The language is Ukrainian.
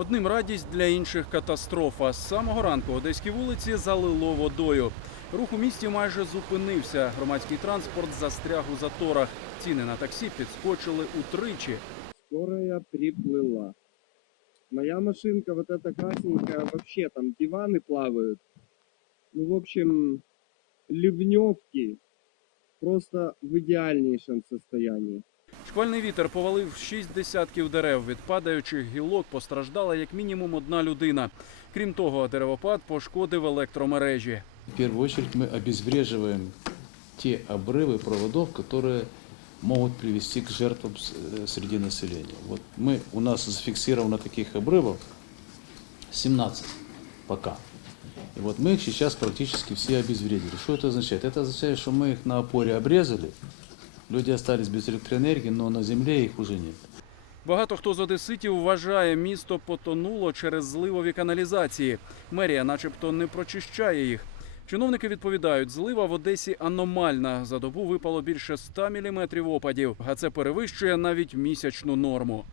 Одним радість для інших катастрофа. З самого ранку одеські вулиці залило водою. Рух у місті майже зупинився. Громадський транспорт застряг у заторах. Ціни на таксі підскочили утричі. Скорая приплыла. Моя машинка, вот эта красненькая, вообще там диваны плавают. Ну, в общем, ливневки просто в идеальнейшем состоянии. Шквальний вітер повалив шість десятків дерев. Від падаючих гілок постраждала як мінімум одна людина. Крім того, деревопад пошкодив електромережі. В первую очередь мы обезвреживаем те обрывы проводов, которые могут привести к жертвам с- э, среди населения. Вот мы, у нас зафиксировано таких обрывов 17 пока. И вот мы их сейчас практически все обезвредили. Что это означает? Это означает, что мы их на опоре обрезали, люди остались без електроенергії, але на землі їх уже немає. Багато хто з одеситів вважає, місто потонуло через зливові каналізації. Мерія, начебто, не прочищає їх. Чиновники відповідають, злива в Одесі аномальна. За добу випало більше 100 міліметрів опадів, а це перевищує навіть місячну норму.